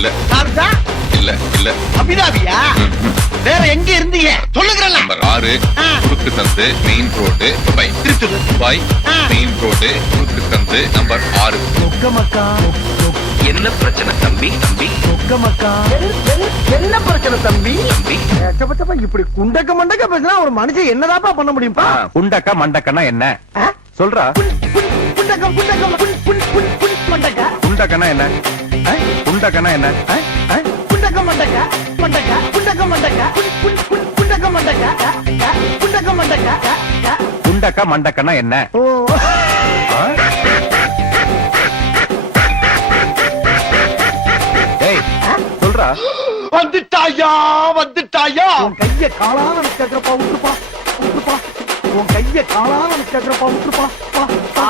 இல்ல. சாரதா இல்ல இல்ல. அபிதாபியா வேற எங்க இருந்தீங்க? சொல்லுங்கறல நம்பர் 6 குறுக்கு தந்து main road Dubai Thiruthur Dubai main road குறுக்கு தந்து நம்பர் 6 சொக்கமக்கா. என்ன பிரச்சனை தம்பி? தம்பி. சொக்கமக்கா. என்ன பிரச்சனை தம்பி? தம்பி. ஏச்சப்பட்டப்ப இப்படி குண்டக்க மண்டக்க பேசினா ஒரு மனுஷன் என்னதாப்பா பண்ண முடியும்பா? குண்டக்க மண்டக்கனா என்ன? சொல்றா. குண்டக்க குண்டக்க குண்டக்க என்ன? ஆ? புண்டக்கன்னா என்ன? புண்டக்க மண்டக்கா மண்டக்கா புண்டக்க மண்டக்கா புண்டக்க மண்டக்கா? புண்டக்க மண்டக்கா? புண்டக்கா மண்டக்கன்னா என்ன ஓ சொல்றா வந்துட்டாயா வந்துட்டாயா உன் கைய காலால கேக்குறப்பா விட்டுப்பா விட்டுப்பா உன் கைய காலால கேக்குறப்பா விட்டுப்பா பா, பா, பா.